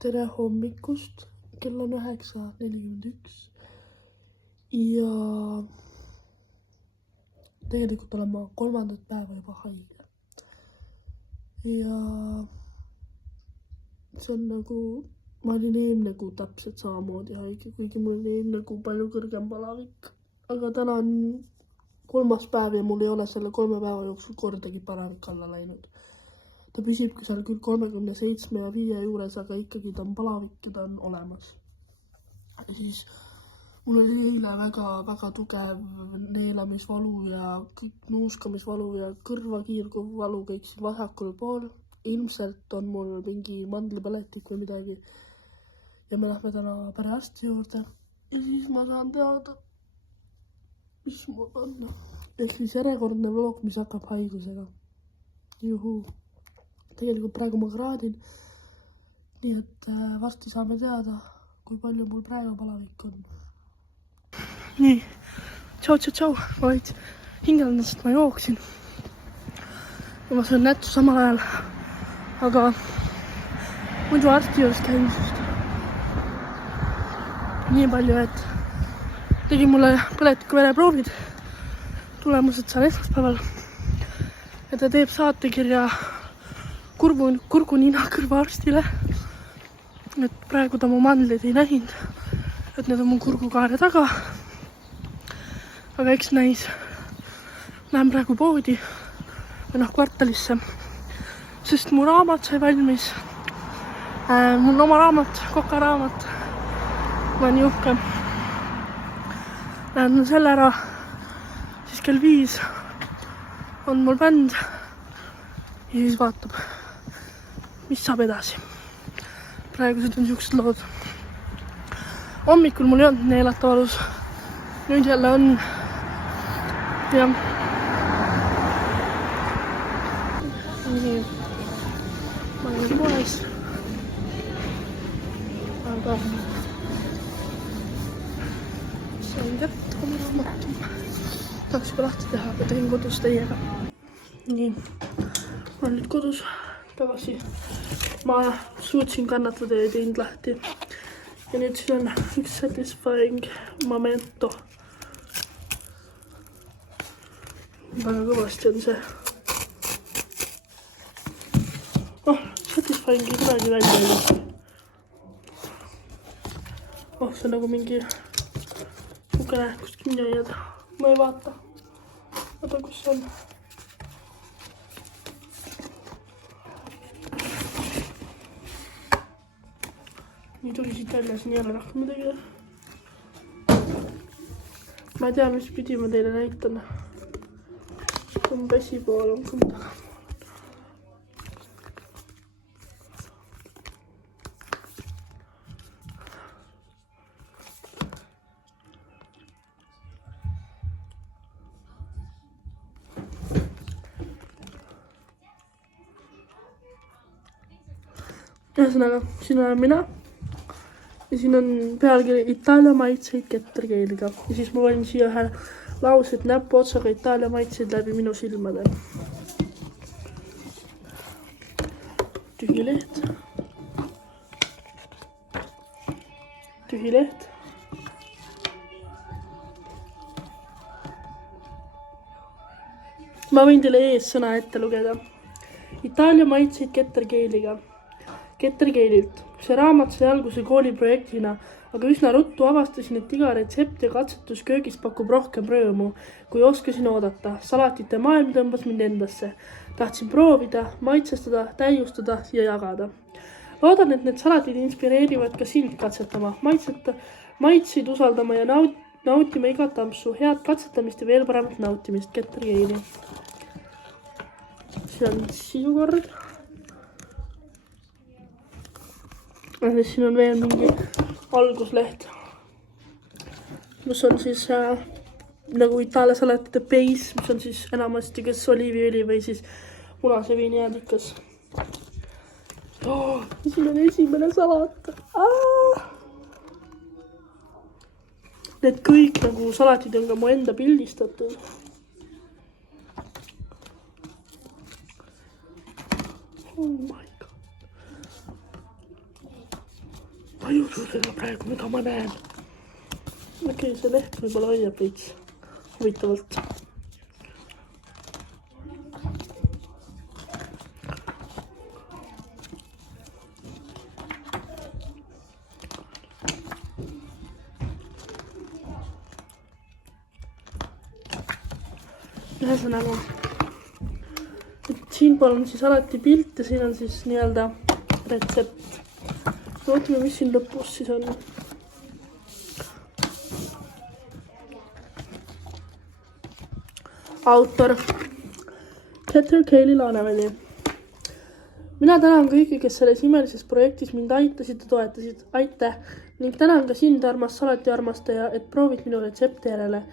Tere hommikust, kell on 9:41 ja tegelikult olen ma 3. päeva juba haige. Ja see on nagu, ma olin eelmine kuu täpselt samamoodi haige, kuigi mul oli eelmine kuu palju kõrgem palavik. Aga täna on 3. päev ja mul ei ole selle 3 päeva jooksul kordagi palavik alla läinud. Ta püsibki seal küll 37 ja 5 juures, aga ikkagi ta on palavik ja ta on olemas. Ja siis mul oli eile väga tugev neelamisvalu ja kõik nuuskamisvalu ja kõrvakiirguv valu kõik siin vasakul pool. Ilmselt on mul mingi mandlipõletik või midagi. Ja me lähme täna perearsti juurde ja siis ma saan teada, mis mul on. Ehk siis järjekordne vlog, mis hakkab haigusega. Juhuu. Tegelikult praegu ma kraadin, nii et varsti saame teada, kui palju mul praegu palavik on. Nii, tšau, ma võid hingelda, sest ma jooksin. Ja ma söön nätsu samal ajal, aga muidu arsti juures käimisest nii palju, et tegi mulle põletiku vereproovid. Tulemused saan esmaspäeval ja ta teeb saatekirja kurgu-nina kõrvaarstile, et praegu ta mu mandleid ei näinud, et need on mu kurgukaare taga. Aga eks näis, lähen praegu poodi või kvartalisse, sest mu raamat sai valmis. Mul on oma raamat, Koka raamat. Ma olen nii uhke. Lähen selle ära, siis kell 5 on mul bänd ja siis vaatab, mis saab edasi. Praegused on siuksed lood. Hommikul mul ei olnud neelata valus. Nüüd jälle on. Ja. Nii. Ma olen poes. Aga sain kätte oma raamatu. Tahaks juba lahti teha, aga tegin kodus teiega. Nii. Ma olen nüüd kodus tagasi. Ma suutsin kannatada ja teinud lahti. Ja nüüd siin on üks satisfying momento. Väga kõvasti on see. Satisfying ei kunagi välja ei. See on nagu mingi sukene, kust kinni hoiad. Ma ei vaata. Vaata, kus on. Nii tuli siit välja, siin ei ole rohkem midagi. Ma ei tea, mis pidi ma teile näitan. On pesipool, on küll taga. Ühesõnaga, siin olen mina. Ja siin on pealkiri Itaalia maitseid ketterkeeliga. Ja siis ma valin siia ühe lause, et näppu otsaga Itaalia maitseid läbi minu silmade. Tühi leht. Tühi leht. Ma võin teile ees sõna ette lugeda. Itaalia maitseid ketterkeeliga. Ketterkeelilt. See raamat sai alguse kooliprojektina, aga üsna ruttu avastasin, et iga retsept ja katsetus köögis pakub rohkem rõõmu, kui oskasin oodata. Salatite maailm tõmbas mind endasse. Tahtsin proovida, maitsestada, täiustada ja jagada. Loodan, et need salatid inspireerivad ka sind katsetama, maitseid usaldama ja nautima igat ampsu, head katsetamist ja veel paremat nautimist. Ketterkeeli. See on sisukord. Siin on veel mingi algusleht, mis on siis nagu Itaalia salatite base, mis on siis enamasti kas oliiviõli või siis punase viini jäädikas. Siin on esimene salat. Need kõik nagu salatid on ka mu enda pildistatud. Oh my god. ei usu seda praegu, mida ma näen. Okei, see leht võib-olla hoiab veits huvitavalt. Ühesõnaga, siinpool on siis alati pilt ja siin on siis nii-öelda retsept. Ootame, mis siin lõpus siis on. Autor Peter Keili Laaneväli. Mina tänan kõiki, kes selles imelises projektis mind aitasid ja toetasid. Aitäh! Ning tänan ka sind, armas salati armastaja, et proovid minu retsepti järele.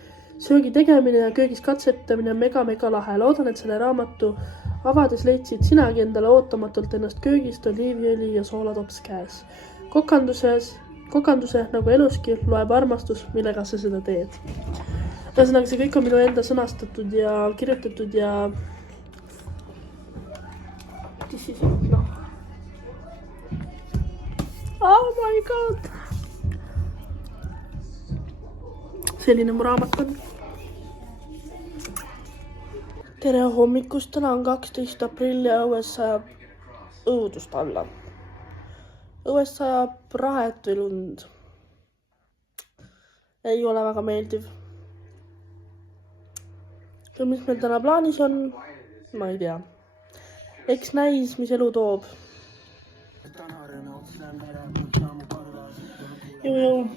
Söögi tegemine ja köögis katsetamine on mega lahe. Loodan, et selle raamatu avades leidsid sinagi endale ootamatult ennast köögist oliiviõli ja soolatops käes. Kokanduse nagu eluski loeb armastus, millega sa seda teed. Ühesõnaga, see kõik on minu enda sõnastatud ja kirjutatud ja mis siis on? No. Oh my god! Selline mu raamat on. Tere hommikust, täna on 12. aprill ja õues sajab õudust alla. Õues sajab rahet või lund. Ei ole väga meeldiv. Mis meil täna plaanis on? Ma ei tea. Eks näis, mis elu toob. Jõu.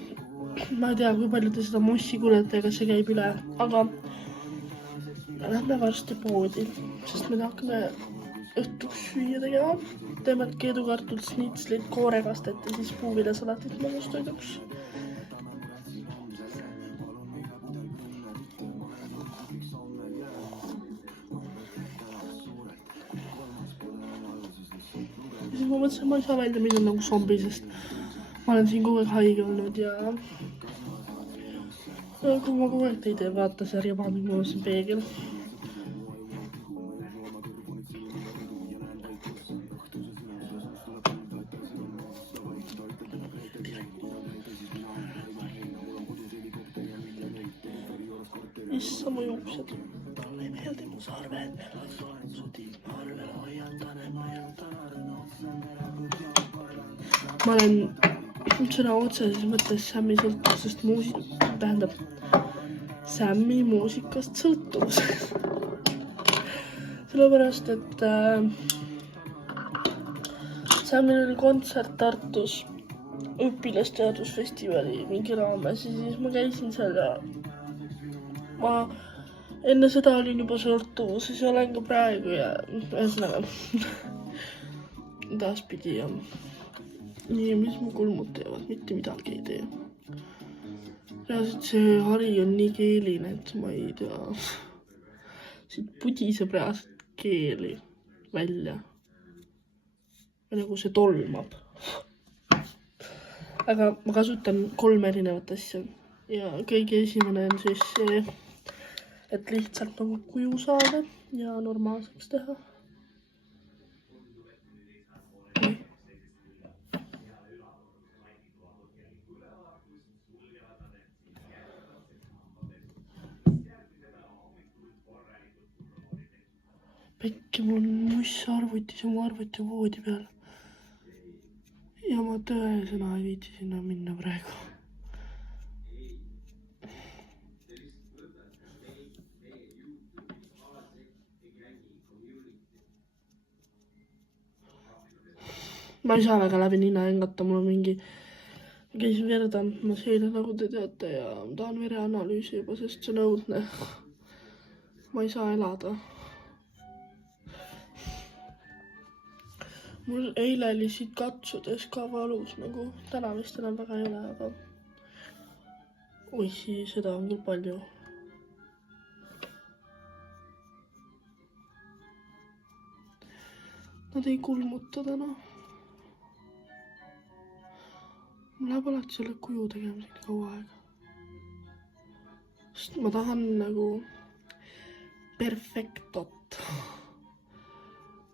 Ma ei tea, kui palju te seda mossi kuulete, ega see käib üle, aga lähme varsti poodi, sest me hakkame õhtuks süüa tegema. Teeme keedukartult snitslit, koorekastet ja siis puuviljasalatit magustoiduks. Siis ma mõtlesin, et ma ei saa välja minna nagu zombi, sest ma olen siin kogu aeg haige olnud ja kui ma kogu aeg teid ei vaata sarja maamid, mul on siin peegel. Issa mu juuksed. Mulle ei meeldi mu sarved. Ma olen sõna otseses mõttes Sammi sõltuvusest Sammi muusikast sõltuvusest. Sellepärast, et Sammil oli kontsert Tartus õpilasteadusfestivali mingi raames ja siis ma käisin seal ja ma enne seda olin juba sõltuvuses ja olen ka praegu ja ühesõnaga taaspidi ja nii, mis mu kulmud teevad, mitte midagi ei tee. Reaalselt see hari on nii keeline, et ma ei tea. Siit pudiseb reaalselt keeli välja. Ja nagu see tolmab. Aga ma kasutan 3 erinevat asja. Ja kõige esimene on siis see, et lihtsalt nagu kuju saada ja normaalseks teha. Pekki, mul on muss arvutis ja mu arvuti voodi peal. Ja ma tõesõna ei viitsi sinna minna praegu. Ma ei saa väga läbi nina hingata, mul on mingi... Ma käisin verd andmas eile, nagu te teate, ja tahan vereanalüüsi juba, sest see on õudne. Ma ei saa elada. Mul eile oli siit katsudes ka valus, nagu täna vist enam väga ei ole, aga... Oi, seda on küll palju. Nad ei kulmuta täna. Mul läheb alati selle kuju tegemisega kaua aega. Sest ma tahan nagu perfektot.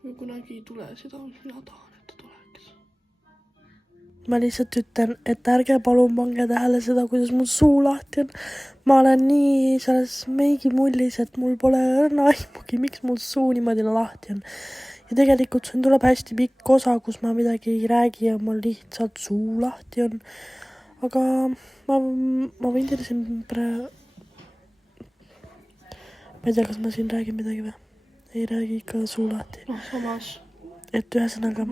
Kui kunagi ei tule seda, mis mina tahan, et ta tuleks. ma lihtsalt ütlen, et ärge palun pange tähele seda, kuidas mul suu lahti on. Ma olen nii selles meigimullis, et mul pole õrna aimugi, miks mul suu niimoodi lahti on. Ja tegelikult siin tuleb hästi pikk osa, kus ma midagi ei räägi ja mul lihtsalt suu lahti on. Aga ma võin teile siin ma ei tea, kas ma siin räägin midagi või? Ei räägi ikka suu lahti. Samas. Et ühesõnaga,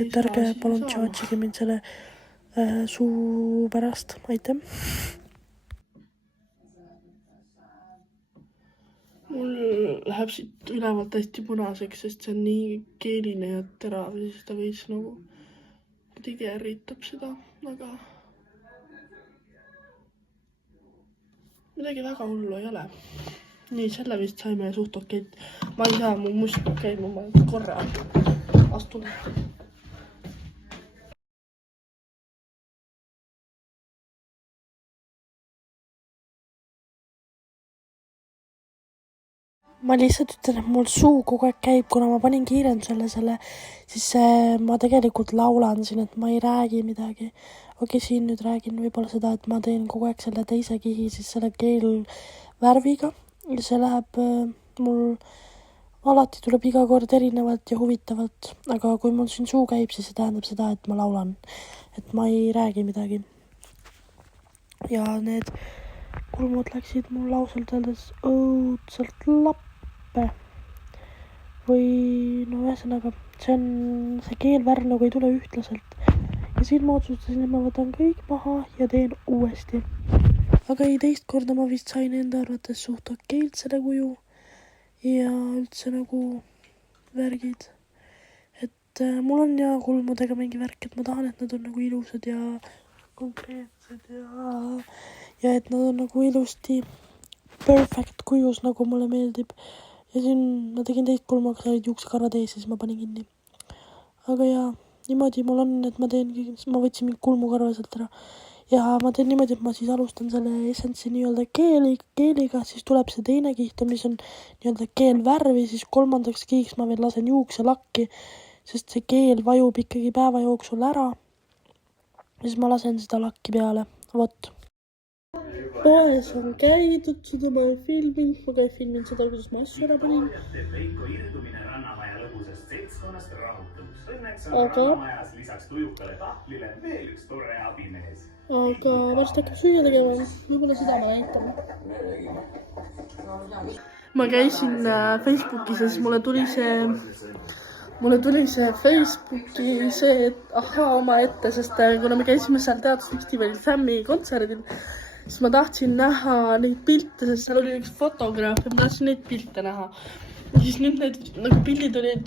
et ärge palun tšaatsige mind selle suu pärast, aitäh. Mul läheb siit ülevalt hästi punaseks, sest see on nii keeline ja terav ja siis ta võis nagu kuidagi ärritab seda, aga midagi väga hullu ei ole. Nii, selle vist saime suht okei. Ma ei saa mu must okei, ma korra astun. Ma lihtsalt ütlen, et mul suu kogu aeg käib, kuna ma panin kiirendusele siis ma tegelikult laulan siin, et ma ei räägi midagi. Okei, siin nüüd räägin võib-olla seda, et ma teen kogu aeg selle teise kihi siis selle keelvärviga ja see läheb mul alati tuleb iga kord erinevalt ja huvitavalt, aga kui mul siin suu käib, siis see tähendab seda, et ma laulan, et ma ei räägi midagi. Ja need kulmud läksid mul lausalt öeldes õudselt lappe või no ühesõnaga, see keelvärv nagu ei tule ühtlaselt ja siin ma otsustasin, et ma võtan kõik maha ja teen uuesti. Aga ei, teist korda ma vist sain enda arvates suht okeilt selle kuju ja üldse nagu värgid, et mul on ja kulmudega mingi värk, et ma tahan, et nad on nagu ilusad ja konkreetsed ja et nad on nagu ilusti perfect kujus, nagu mulle meeldib. Ja siin ma tegin teist kulmaga, said juuksekarvad ees ja siis ma panin kinni. Aga jaa, niimoodi mul on, et ma võtsin mingi kulmukarva sealt ära. Ja ma teen niimoodi, et ma siis alustan selle Essence'i nii-öelda keeliga, siis tuleb see teine kiht, mis on nii-öelda keelvärvi, siis kolmandaks kihiks ma veel lasen juukselakki, sest see keel vajub ikkagi päeva jooksul ära. Ja siis ma lasen seda lakki peale, vot. Poes on käidud, seda ma ei filminud, ma ka ei filminud seda, kuidas ma asju ära panin. Aga varsti hakkab süüa tegema, võib-olla seda ma näitame. Ma käisin Facebookis ja siis mulle tuli see Facebooki et oma ette, sest kuna me käisime seal teadusfestivalil Fammi kontserdil, siis ma tahtsin näha neid pilte, sest seal oli üks fotograaf ja ma tahtsin neid pilte näha. Ja siis nüüd need nagu pildid olid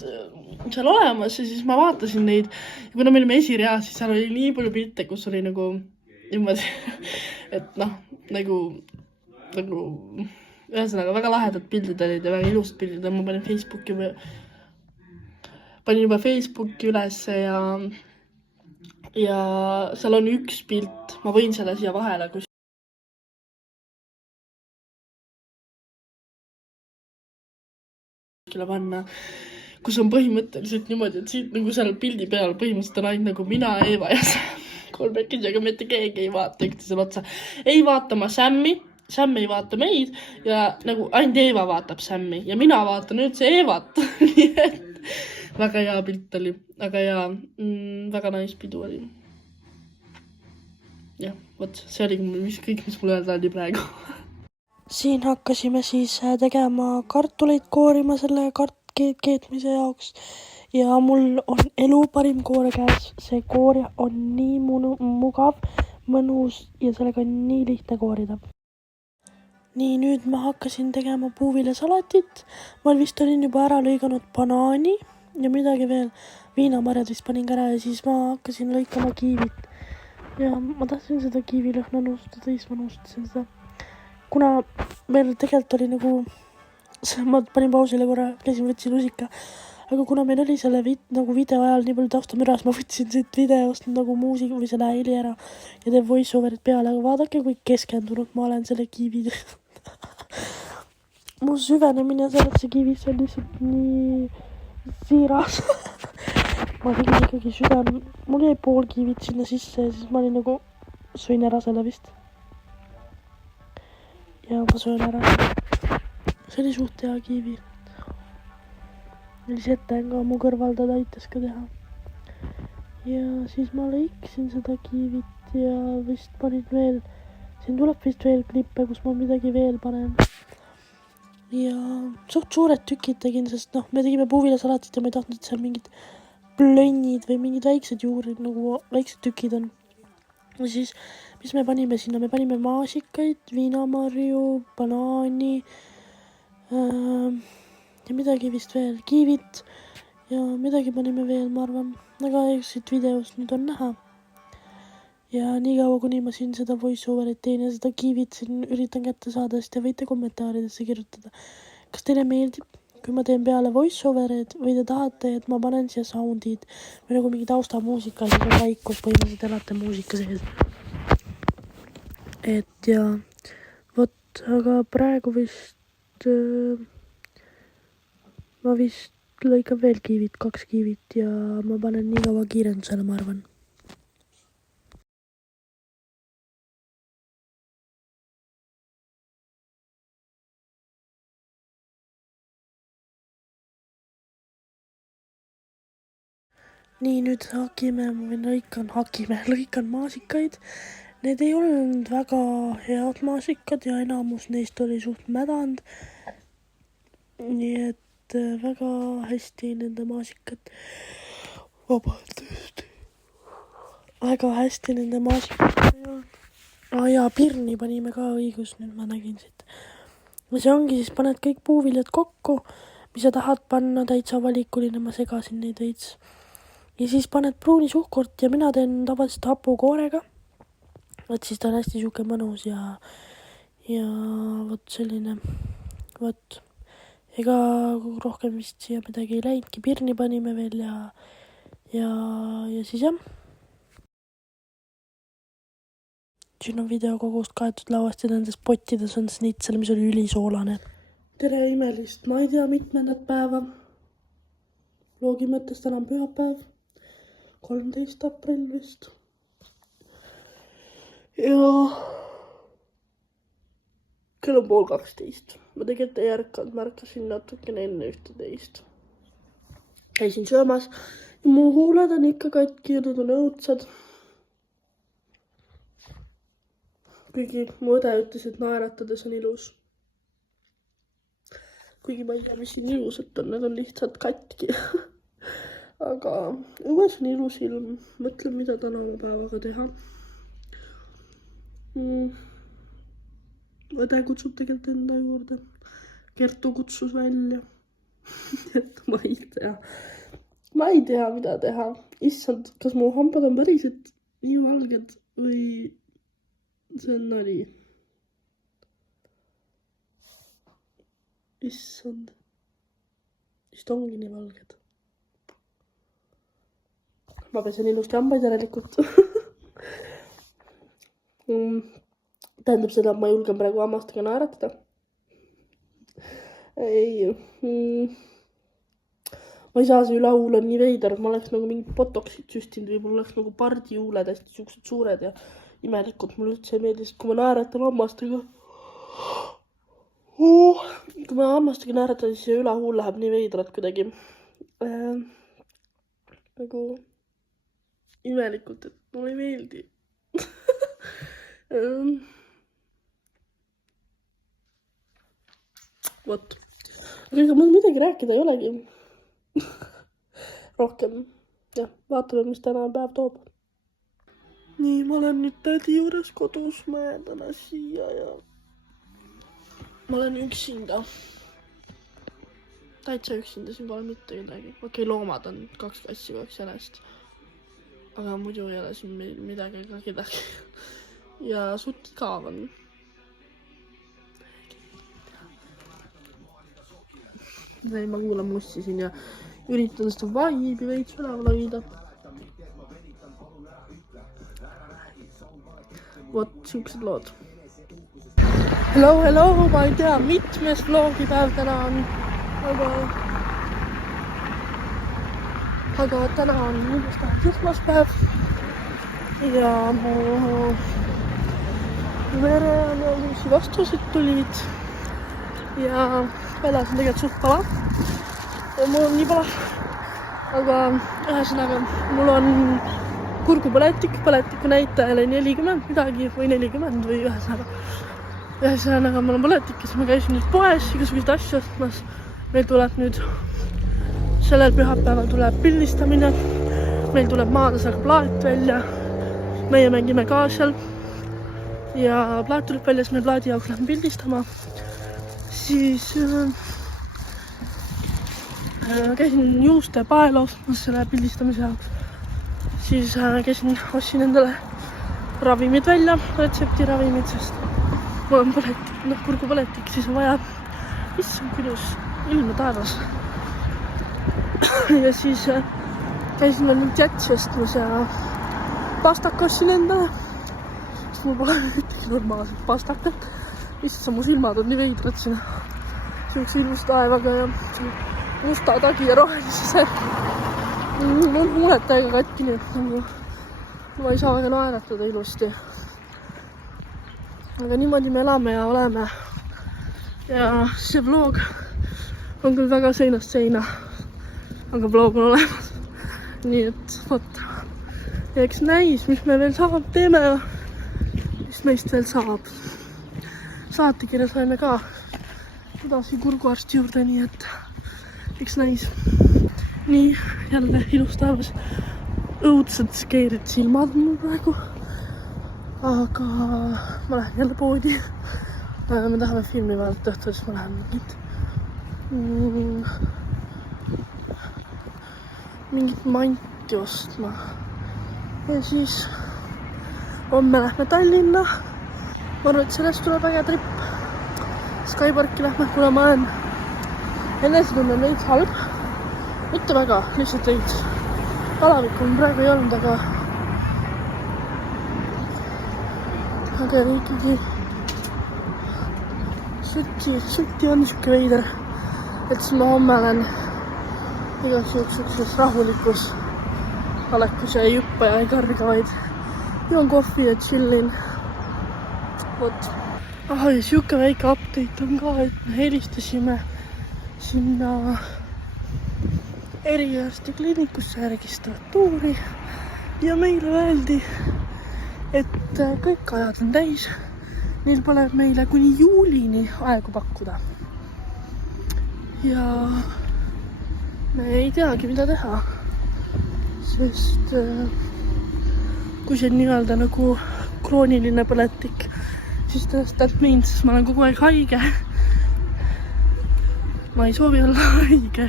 seal olemas ja siis ma vaatasin neid. Ja kuna me olime esireas, siis seal oli nii palju pilte, kus oli nagu niimoodi, et nagu ühesõnaga väga lahedad pildid olid ja väga ilusad pildid. Ma panin juba Facebooki ülesse ja seal on üks pilt, ma võin selle siia vahele, panna, kus on põhimõtteliselt niimoodi, et siit nagu seal pildi peal põhimõtteliselt on ainult nagu mina, Eeva ja Sam kolmekesi, aga mitte keegi ei vaata üksteisele otsa. Ei vaata ma Sammi, Sam ei vaata meid ja nagu ainult Eeva vaatab Sammi ja mina vaatan üldse Eevat. Nii et väga hea pilt oli, aga väga nice pidu oli. Jah, vot, see oli kõik, mis mul öelda oli praegu. Siin hakkasime siis tegema kartuleid koorima selle keetmise jaoks ja mul on elu parim koore käes. See koor on nii mugav, mõnus ja sellega on nii lihtne koorida. Nii, nüüd ma hakkasin tegema puuviljasalatit. Ma vist olin juba ära lõiganud banaani ja midagi veel. Viinamarjad vist panin ära ja siis ma hakkasin lõikama kiivit. Ja ma tahtsin seda kiivilõhna nuustada, siis ma nuustasin seda. Kuna meil tegelikult oli nagu, ma panin pausile korra, käisin võtsin lusika, aga kuna meil oli selle nagu video ajal nii palju taustamüras, ma võtsin siit videost nagu muusika või selle heli ära ja teeb voice-overit peale, aga vaadake, kui keskendunud ma olen selle kiivi. Mu süvenemine sellesse kivisse on lihtsalt nii siiras. ma tegin ikkagi mul jäi pool kiivit sinna sisse ja siis ma olin nagu, sõin ära selle vist. Ja ma söön ära. See oli suht hea kiivi. Seten ka mu kõrval ta aitas ka teha. Ja siis ma lõiksin seda kiivit ja vist panin veel, siin tuleb vist veel klippe, kus ma midagi veel panen. Ja suht suured tükid tegin, sest me tegime puuviljasalatit ja ma ei tahtnud seal mingid plönnid või mingid väiksed juurid, nagu väiksed tükid on. Ja siis, mis me panime sinna? Me panime maasikaid, viinamarju, banaani ja midagi vist veel, kiivit ja midagi panime veel, ma arvan. Aga siit videost nüüd on näha. Ja nii kaua, kuni ma siin seda voice-overit teen ja seda kiivit siin üritan kätte saada, siis te võite kommentaaridesse kirjutada. Kas teile meeldib, kui ma teen peale voice-overit või te tahate, et ma panen siia soundid või nagu mingi taustamuusika, siis on vaikus, põhimõtteliselt elate muusika sees. Et ja, vot, aga praegu vist, ma vist lõikan veel kiivit, 2 kiivit ja ma panen nii kaua kiirendusele, ma arvan. Nii, nüüd lõikan maasikaid. Need ei olnud väga head maasikad ja enamus neist oli suht mädand. Nii et väga hästi nende maasikad. Vabandust. Väga hästi nende maasikad ei olnud. Ja pirni panime ka, õigus, nüüd ma nägin siit. Ja see ongi, siis paned kõik puuviljad kokku, mis sa tahad panna, täitsa valikuline, ma segasin neid veits. Ja siis paned pruuni suhkurt ja mina teen tavaliselt hapukoorega. Et siis ta on hästi siuke mõnus ja vot selline, vot. Ega rohkem vist siia midagi ei läinudki, pirni panime veel ja siis jah. Siin on videokogust kaetud lauast ja nendes pottides on snitsel, mis oli ülisoolane. Tere imelist, ma ei tea mitmendat päeva. Vlogi mõttes täna on pühapäev. 13. aprill vist. Ja kell on 11:30. Ma tegelikult ei ärkanud, märkasin natukene enne 11. Käisin söömas ja mu huuled on ikka katki ja need on õudsad. Kuigi mu õde ütles, et naeratades on ilus. Kuigi ma ei tea, mis siin ilusat on, need on lihtsalt katki. Aga õues on ilus ilm. Mõtlen, mida täna oma päevaga teha. Õde kutsub tegelikult enda juurde. Kertu kutsus välja. Et ma ei tea, mida teha. Issand, kas mu hambad on päriselt nii valged või see on nali? Issand. Vist ongi nii valged. Ma pesen ilusti hambaid järelikult. Tähendab seda, et ma julgen praegu hammastega naeratada. Ei. Ma ei saa, see ülahuul on nii veider, et ma oleks nagu mingit botoxit süstinud või mul oleks nagu pardihuuled hästi siuksed suured ja imelikult. Mulle üldse ei meeldi, sest kui ma naeratan hammastega. Kui ma hammastega naeratan, siis see ülahuul läheb nii veidralt kuidagi. Nagu imelikult, et mulle ei meeldi. Vot. Aga ega mul midagi rääkida ei olegi. Rohkem. Jah, vaatame, mis täna päev toob. Nii, ma olen nüüd tädi juures kodus. Ma jään täna siia ja ma olen üksinda. Täitsa üksinda, siin pole mitte midagi. Okei, loomad on 2 kassi, 2 jälest. Aga muidu ei ole siin midagi ega kedagi. Ja sutt kaav on. Ma kuulan mussi siin ja üritan seda vaibi veits üleval hoida. Vot, siuksed lood. Hello, ma ei tea, mitmes vlogipäev täna on. Aga aga täna on umbes esmaspäev ja mu vereanalüüsi vastused tulid ja väljas on tegelikult suht pala ja mul on nii pala, aga ühesõnaga mul on kurgupõletiku näitajale 40 midagi või 40 või ühesõnaga mul on põletik ja siis ma käisin nüüd poes igasuguseid asju ostmas. Meil tuleb nüüd sellel pühapäeval tuleb pildistamine, meil tuleb maadasega plaat välja, meie mängime ka seal ja plaat tuleb välja, siis me plaadi jaoks lähme pildistama. Siis käisin juuste paela ostmas selle pildistamise jaoks. Siis ostsin endale ravimid välja, retseptiravimid, sest mul on kurgupõletik, siis on vaja, issand, kuidas ilma taevas. Ja siis käisin veel nüüd jätsi ostmas ja pastaka ostsin endale. Sest mul pole ühtegi normaalset pastakat. Issand, mu silmad on nii veidrad siin. Siukse ilus taevaga ja musta tagi ja rohelise särgi. Mul on huuled täiega katki, nii et ma ei saa väga naeratada ilusti. Aga niimoodi me elame ja oleme. Ja see vlog on küll väga seinast seina, aga vlog on olemas. Nii et võt. Ja eks näis, mis me veel teeme ja mis meist veel saab. Saatekirja saime ka edasi kurguarsti juurde, nii et eks näis. Nii, jälle ilus taevas. Õudsed skeerid silmad mul praegu. Aga ma lähen jälle poodi. Me tahame filmi vaadata õhtul, siis ma lähen mingit manti ostma. Ja siis homme lähme Tallinna. Ma arvan, et sellest tuleb äge trip. Skyparki lähme, kuna ma olen enesetunne veits halb. Mitte väga, lihtsalt veits. Palavik on praegu ei olnud, aga ikkagi suti on niisugune veider, et siis ma homme olen igasuguses rahulikus olekus ja ei hüppa ja ei karga, vaid joon kohvi ja chillin. Vot. Aha, ja siuke väike update on ka, et me helistasime sinna eriarsti kliinikusse registratuuri ja meile öeldi, et kõik ajad on täis. Neil pole meile kuni juulini aegu pakkuda. Ja me ei teagi, mida teha. Sest kui see nii-öelda nagu krooniline põletik, siis that means, ma olen kogu aeg haige. Ma ei soovi olla haige.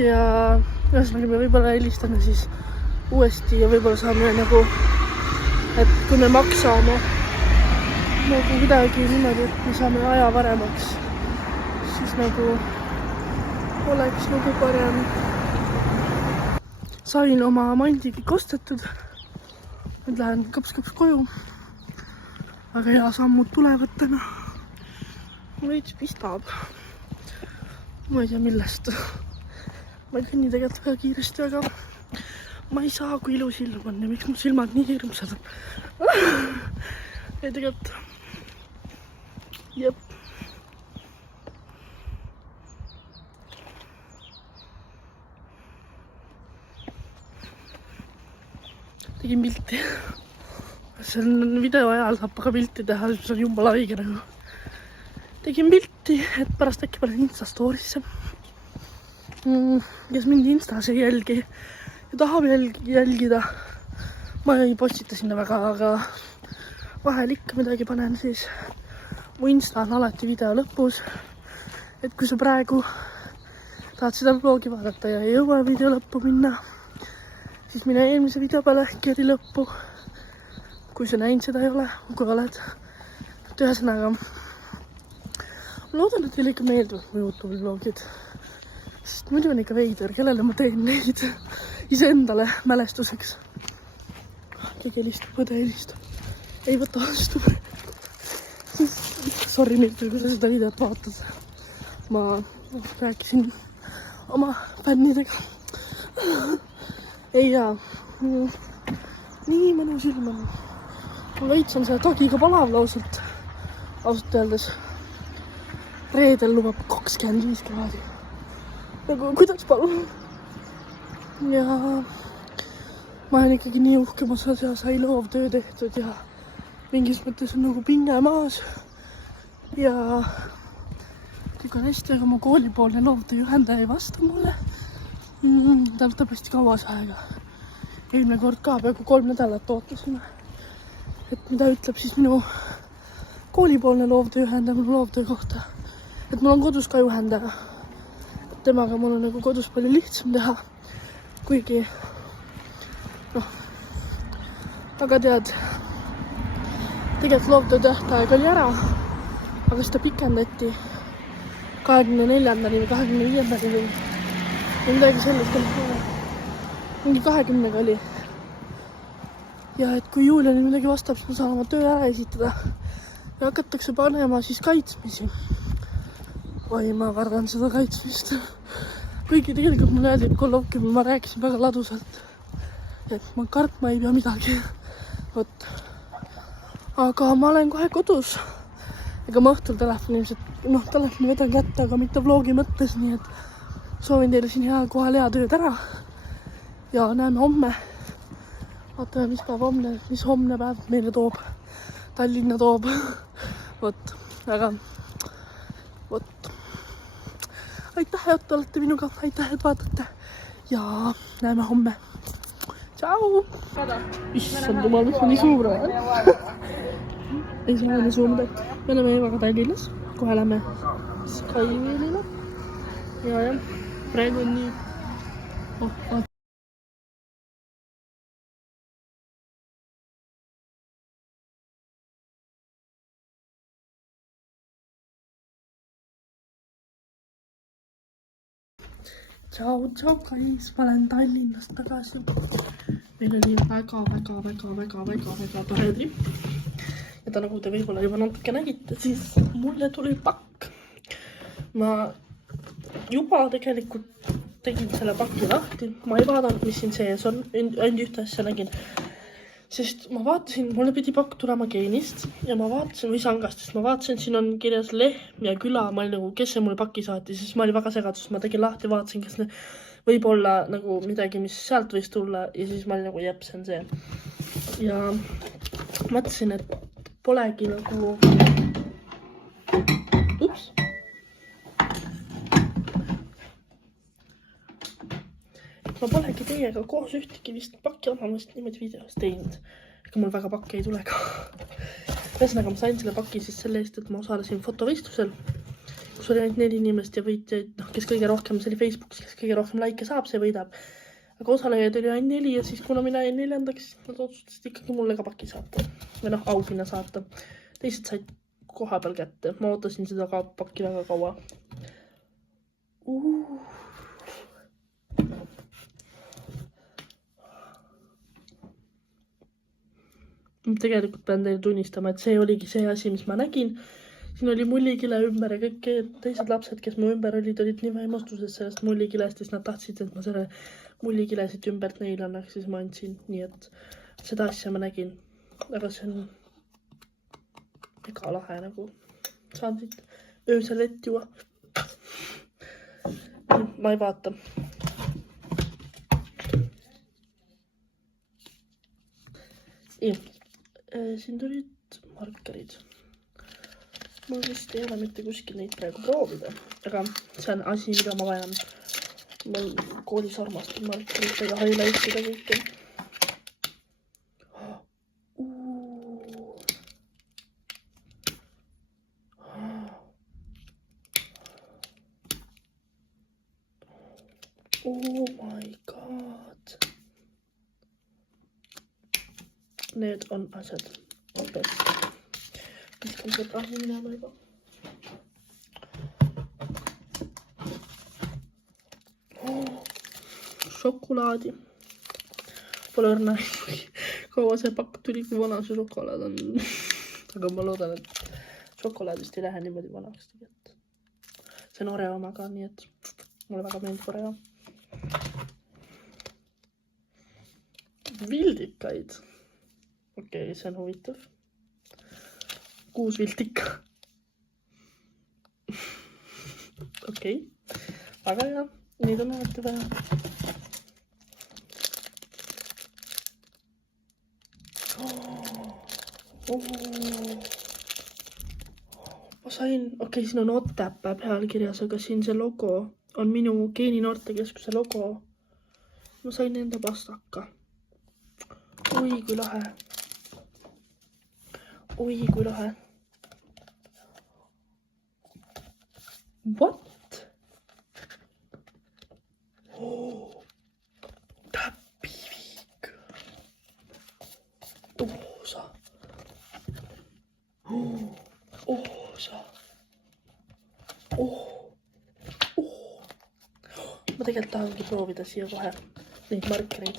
Ja ühesõnaga me võib-olla helistame siis uuesti ja võib-olla saame nagu, et kui me maksame nagu kuidagi niimoodi, et me saame aja varemaks, siis nagu oleks nagu parem. Sain oma mandi kõik ostetud. Nüüd lähen kõps koju. Aga hea sammud tulevad täna. Veits pistab. Ma ei tea millest. Ma ei kõnni tegelikult väga kiiresti, aga ma ei saa, kui ilus ilm on ja miks mu silmad nii hirmsad on. Ja tegelikult jep. Tegin pilti. Selle video ajal saab ka pilti teha, siis on jumala haige nagu. Tegin pilti, et pärast äkki panen Insta story'sse. Kes mind Instas ei jälgi ja tahab jälgida. Ma ei postita sinna väga, aga vahel ikka midagi panen, siis mu Insta on alati video lõpus. Et kui sa praegu tahad seda vlogi vaadata ja ei jõua video lõppu minna, siis mine eelmise video peale äkki lõppu. Kui sa näinud seda ei ole, kui oled. Et ühesõnaga, ma loodan, et teile ikka meeldivad mu YouTube'i vlogid. Sest muidu on ikka veider, kellele ma teen neid iseendale mälestuseks. Keegi helistab, õde helistab. Ei võta vastu. Sorry Mirtel, kui sa seda videot vaatad. Ma rääkisin oma fännidega. ei jaa. Nii mõnus ilm on. Ma veits on selle tagiga palav lausult. Ausalt öeldes. Reedel lubab 25 kraadi. Nagu kuidas palun? Ja ma olen ikkagi nii uhke, ma sai loovtöö tehtud ja mingis mõttes on nagu pinge maas. Ja kõik on hästi, aga mu koolipoolne loovtöö juhendaja ei vasta mulle. Ta võtab hästi kauas aega. Eelmine kord ka peaaegu 3 nädalat ootasime. Et mida ütleb siis minu koolipoolne loovtöö juhendaja minu loovtöö kohta. Et mul on kodus ka juhendaja. Temaga mul on nagu kodus palju lihtsam teha. Kuigi, aga tead, tegelikult loovtöö tähtaeg oli ära, aga seda pikendati 24. või 25. või midagi sellist. Mingi 20. oli. Ja et kui Juliani midagi vastab, siis ma saan oma töö ära esitada ja hakatakse panema siis kaitsmisi. Oi, ma kardan seda kaitsmist. Kuigi tegelikult mulle öeldi, et kolloquiumil ma rääkisin väga ladusalt. Et ma kartma ei pea midagi. Võt. Aga ma olen kohe kodus. Ega ma õhtul telefoni vedan kätte, aga mitte vlogi mõttes, nii et soovin teile siin kohal hea tööd ära. Ja näeme homme. Vaatame, mis homne päev meile toob. Tallinna toob. Võt. Aga võt. Aitäh, et olete minuga. Aitäh, et vaatate. Ja näeme homme. Tšau! Issand jumal, mis on nii suur on? Ei saa nii suur midagi. Me oleme Eevaga Tallinnas. Kohe lähme Skywheelile. Ja. Praegu on nii... Tšau, kais, ma olen Tallinnast tagasi. Meil oli väga tore trip. Ja ta nagu te võib-olla juba natuke nägite, siis mulle tuli pakk. Ma juba tegelikult tegin selle pakki lahti. Ma ei vaadanud, mis siin sees on. Ainult ühte asja nägin. Sest ma vaatasin, mulle pidi pakk tulema Geenist ja ma vaatasin, või Sangastest, ma vaatasin, siin on kirjas lehm ja küla, ma olin nagu, kes see mulle pakki saati, siis ma olin väga segadus, ma tegin lahti, vaatasin, kas ne võib olla nagu midagi, mis sealt võis tulla ja siis ma olin nagu, jep, see on see. Ja mõtlesin, et polegi nagu... Ups! Ma polegi teiega koos ühtegi vist pakki omamast niimoodi videos teinud. Ega mul väga pakki ei tule ka. Ühesõnaga, ma sain selle pakki siis selle eest, et ma osalesin fotovõistlusel, kus oli ainult 4 inimest ja võitjaid, kes kõige rohkem, see oli Facebookis, kes kõige rohkem laike saab, see võidab. Aga osalejaid oli ainult 4 ja siis kuna mina jäin 4. nad otsustasid ikkagi mulle ka pakki saata. Või auhinna saata. Teised said koha peal kätte. Ma ootasin seda ka pakki väga kaua. Tegelikult pean teile tunnistama, et see oligi see asi, mis ma nägin. Siin oli mullikile ümber ja kõik teised lapsed, kes mu ümber olid nii vaimustuses sellest mullikilest, siis nad tahtsid, et ma selle mullikilesid ümbert neile annaks, siis ma andsin. Nii et seda asja ma nägin. Aga see on väga lahe nagu. Saan siit öösel vett juua. Ma ei vaata. Siin tulid markerid. Mul vist ei ole mitte kuskil neid praegu proovida, aga see on asi, mida ma vajan. Mul koolis armastan markerid ja highlightida kõike. Oh my god. Need on asjad. Viskan see praegu minema juba. Šokolaadi. Pole õrna, kaua see pakk tuli, kui vana see šokolaad on. Aga ma loodan, et šokolaadist ei lähe niimoodi vanaks. See on Oreo oma ka, nii et mulle väga meeldib Oreo. vildikaid. Okei, see on huvitav. 6 vildika. Okei. Väga hea. Neid on alati vaja. Ma sain, siin on Otepää pealkirjas, aga siin see logo on minu geeninoortekeskuse logo. Ma sain enda pastaka. Oi, kui lahe. Oi, kui lahe. What? Täppiviik. Sa. Sa. Ma tegelikult tahangi proovida siia kohe neid markereid.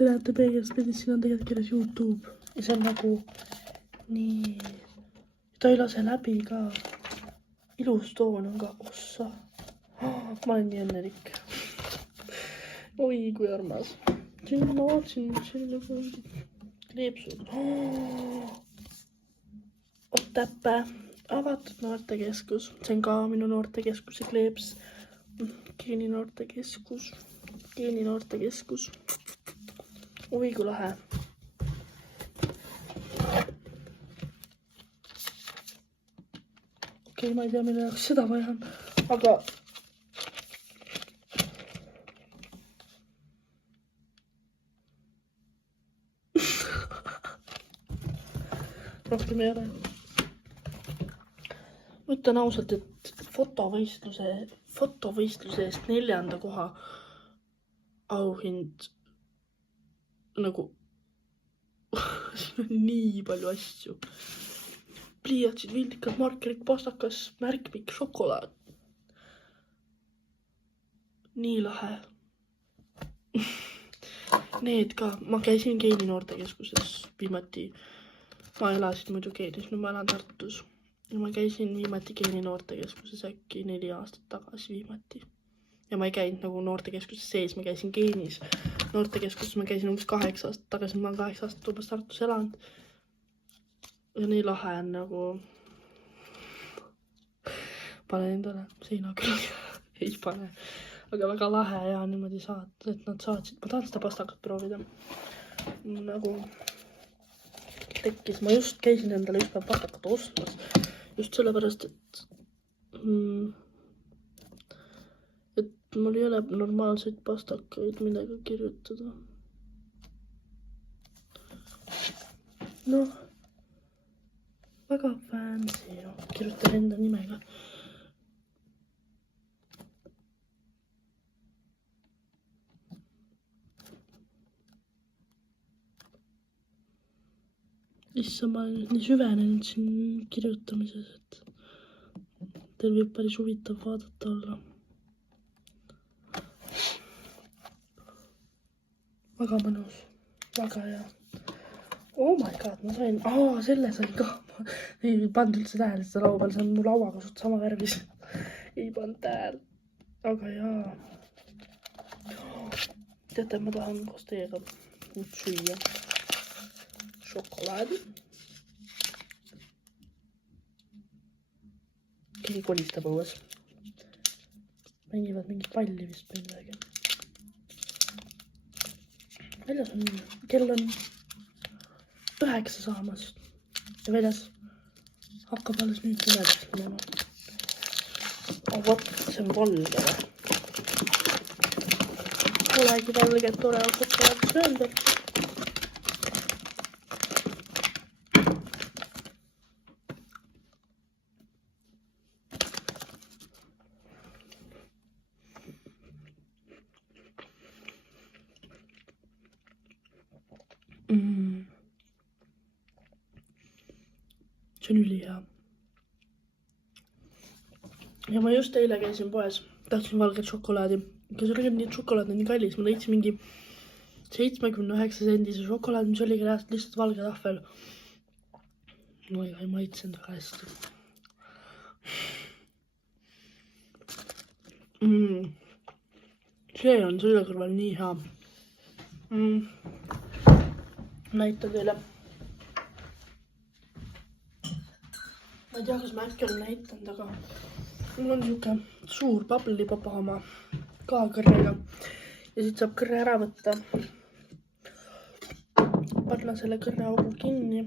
Te näete peegelist pildis, siin on tegelikult kirjas YouTube ja see on nagu nii, ta ei lase läbi ka, ilus toon on ka, ossa, ma olen nii õnnelik. Oi, kui armas. Siin ma vaatsin, see oli nagu kleepsud. Otepää, avatud noortekeskus, see on ka minu noortekeskuse kleeps. Geeninoortekeskus. Oi, kui lahe. Okei, ma ei tea, mille jaoks seda vaja on, aga rohkem ei ole. Ma ütlen ausalt, et fotovõistluse eest 4. koha auhind nagu siin on nii palju asju. Pliiatsid, vildikad, markerid, pastakas, märkmik, šokolaad. Nii lahe. Need ka. Ma käisin geeninoortekeskuses viimati. Ma elasin muidu Geenis, nüüd ma elan Tartus. Ja ma käisin viimati geeninoortekeskuses äkki 4 aastat tagasi viimati. Ja ma ei käinud nagu noortekeskuses sees, ma käisin Geenis. Noortekeskuses ma käisin umbes 8 aastat tagasi, ma 8 aastat umbes Tartus elanud. Ja nii lahe on nagu... Pane endale seina küll. Ei pane. Aga väga lahe ja niimoodi saad, et nad saatsid. Ma tahan seda pastakat proovida. Nagu... tekkis. Ma just käisin endale üks päev pastakat ostmas. Just sellepärast, et mul ei ole normaalseid pastakaid millega kirjutada. Noh, väga fancy. Kirjutan enda nimega. Issa ma olen nii süvenenud siin kirjutamises, et teil võib päris huvitav vaadata olla. Väga mõnus, väga hea. Oh my god, ma sain, selle sain ka. Ei pannud üldse tähele seda laua peal, see on mu lauaga suht sama värvis. Ei pannud tähele, aga jaa. Teate, ma tahan koos teiega nüüd süüa. Šokolaadi. Keegi kolistab õues. Mängivad mingi palli vist või midagi. Väljas on, kell on 9 saamas. Ja väljas hakkab alles nüüd pimedaks minema. Vot, see on valge või? Polegi valget, tore šokolaadi sööndel. See on ülihea. Ja ma just eile käisin poes, tahtsin valget šokolaadi. Kes oli nii šokolaad on nii kallis, ma leidsin mingi 79 sendise šokolaad, mis oli lihtsalt valge tahvel. No ega ei maitsenud väga hästi. See on selle kõrval nii hea. Näitan teile. Ma ei tea, kas ma äkki olen näitanud, aga mul on siuke suur pablilipopa oma ka kõrrega. Ja siit saab kõrre ära võtta. Panna selle kõrre augu kinni.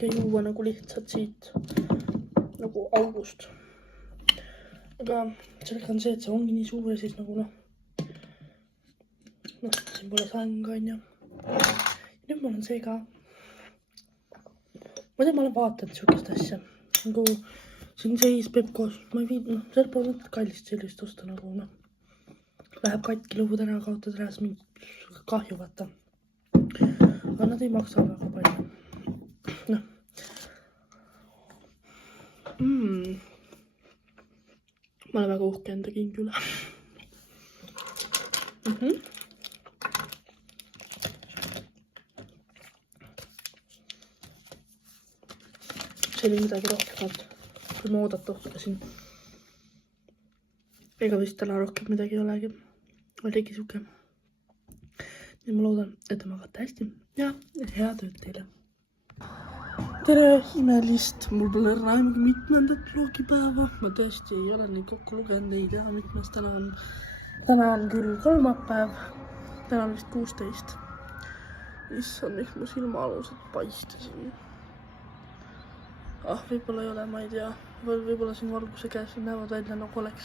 Ja juua nagu lihtsalt siit nagu august. Aga sellega on see, et see ongi nii suur ja siis nagu siin pole sanga, on ju. Nüüd mul on see ka. Ma tea, ma olen vaatanud siukest asja. Nagu siin seis peab koos. Ma ei viid, seal pole mõtet kallist sellist osta nagu läheb katki lõhud ära, kaotad ära, siis mingi kahju vaata. Aga nad ei maksa väga palju. Ma olen väga uhke enda kingi üle. See oli midagi rohkemat, kui ma oodata oskasin. Ega vist täna rohkem midagi ei olegi. Oligi siuke. Ja ma loodan, et te magate hästi ja hea tööd teile. Tere imelist, mul pole raimagi mitmendat vlogipäeva. Ma tõesti ei ole nii kokku lugenud, ei tea mitmes täna on. Täna on küll kolmapäev. Täna on vist 16. Issand, miks mu silmaalused paistasin. Võib-olla ei ole, ma ei tea. Võib-olla siin valguse käes näevad välja nagu oleks.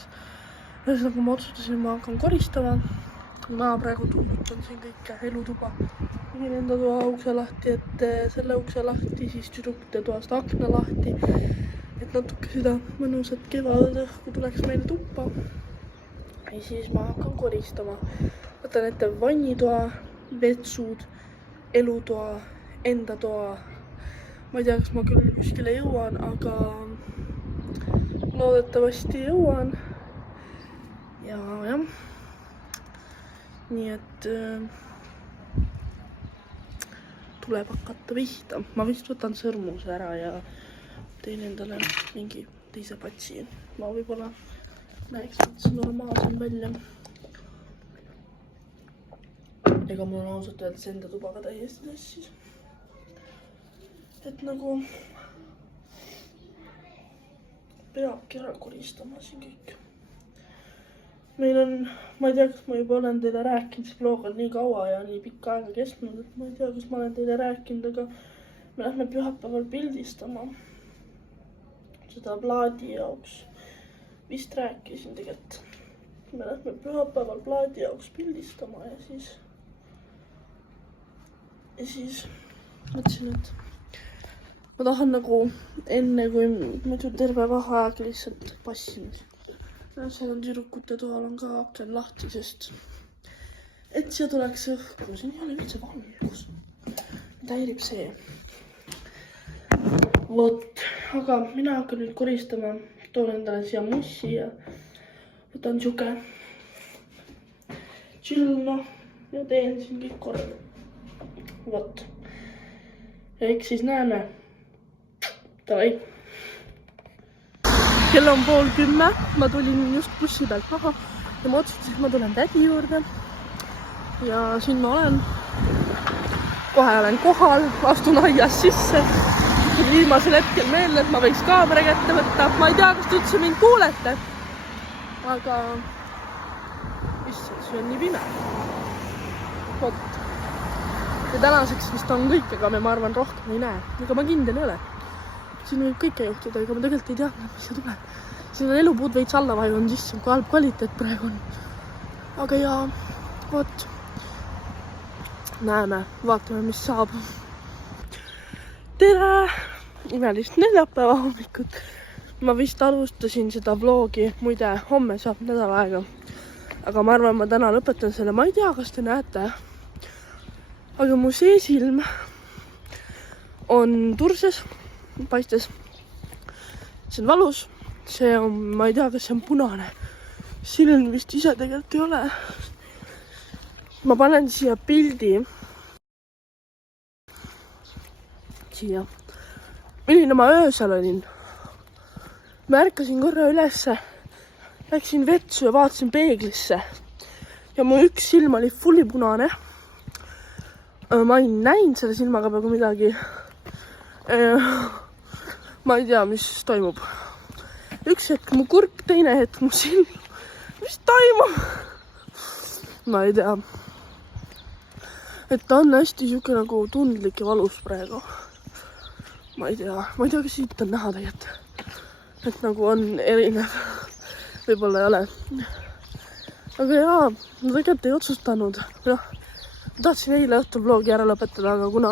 Ühesõnaga ma otsustasin, ma hakkan koristama. Ma praegu tuubutan siin kõike elutuba. Tegin enda toa ukse lahti, et selle ukse lahti, siis tüdrukute toast akna lahti. Et natuke seda mõnusat kevadõhku tuleks meile tuppa. Ja siis ma hakkan koristama. Võtan ette vannitoa, vetsud, elutoa, enda toa. Ma ei tea, kas ma küll kuskile jõuan, aga loodetavasti jõuan. Ja jah. Nii et tuleb hakata pihta. Ma vist võtan sõrmuse ära ja teen endale mingi teise patsi. Ma võib-olla näeks mõttes normaalsem välja. Ega mul on ausalt öeldes enda tubaga täiesti tassis. Et nagu peabki ära koristama siin kõik. Meil on, ma ei tea, kas ma juba olen teile rääkinud, see vlog on nii kaua ja nii pikka aega kestnud, et ma ei tea, kas ma olen teile rääkinud, aga me lähme pühapäeval pildistama seda plaadi jaoks. Vist rääkisin tegelikult. Me lähme pühapäeval plaadi jaoks pildistama ja siis mõtlesin, et ma tahan nagu enne, kui muidu terve vaheaeg lihtsalt passin. Seal on tüdrukute toal on ka aken lahti, sest et siia tuleks õhku. Siin ei ole üldse valgus. Mind häirib see. Vot, aga mina hakkan nüüd koristama. Toon endale siia mussi ja võtan siuke chill ja teen siin kõik korda. Vot. Ja eks siis näeme. Davai. Kell on 9:30. Ma tulin just bussi pealt maha ja ma otsustasin, et ma tulen tädi juurde. Ja siin ma olen. Kohe olen kohal, astun aias sisse. Viimasel hetkel meelde, et ma võiks kaamera kätte võtta. Ma ei tea, kas te üldse mind kuulete. Aga issand, see on nii pime. Vot. Ja tänaseks vist on kõik, aga ma arvan rohkem ei näe. Ega ma kindel ei ole. Siin võib kõike juhtuda, ega ma tegelikult ei tea, mis see tuleb. Siin on elupuud veits alla vajunud sisse, kui halb kvaliteet praegu on. Aga jaa, vot. Näeme, vaatame, mis saab. Tere! Imelist neljapäeva hommikut. Ma vist alustasin seda vlogi, muide, homme saab nädal aega. Aga ma arvan, ma täna lõpetan selle. Ma ei tea, kas te näete. Aga mu seesilm on turses. Paistes. See on valus. See on, ma ei tea, kas see on punane. Silm vist ise tegelikult ei ole. ma panen siia pildi. Siia. Milline ma öösel olin. Ma ärkasin korra ülesse. Läksin vetsu ja vaatasin peeglisse. Ja mu üks silm oli fulli punane. Ma ei näinud selle silmaga peaaegu midagi. Ma ei tea, mis toimub. Üks hetk mu kurk, teine hetk mu silm. Mis toimub? Ma ei tea. Et ta on hästi siuke nagu tundlik ja valus praegu. Ma ei tea, kas siit on näha tegelikult. Et nagu on erinev. Võib-olla ei ole. Aga jaa, ma tegelikult ei otsustanud. Ma tahtsin eile õhtul vlogi ära lõpetada, aga kuna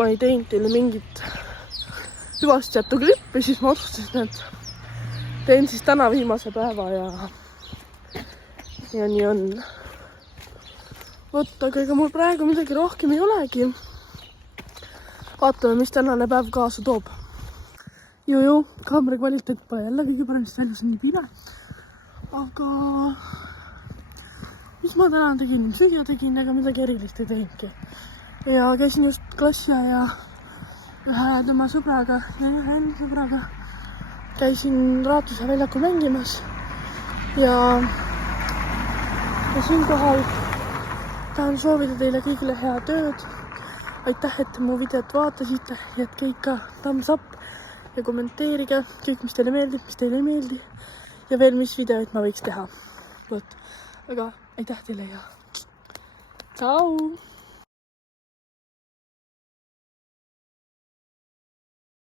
ma ei teinud teile mingit hüvasti jättu klippi, siis ma otsustasin, et teen siis täna viimase päeva ja nii on. Vot, aga ega mul praegu midagi rohkem ei olegi. Vaatame, mis tänane päev kaasa toob. Ju, kaamera kvaliteet pole jälle kõige paremist välja, see on nii pime. Aga mis ma täna tegin? Süüa tegin, ega midagi erilist ei teinudki. Ja käisin just klassia ja ühe tema sõbraga ja ühe enda sõbraga käisin Raatuse väljakul mängimas. Ja siinkohal tahan soovida teile kõigile hea tööd. Aitäh, et mu videot vaatasite, jätke ikka thumbs up ja kommenteerige kõik, mis teile meeldib, mis teile ei meeldi ja veel, mis videoid ma võiks teha. Võt. Aga aitäh teile ja tšau!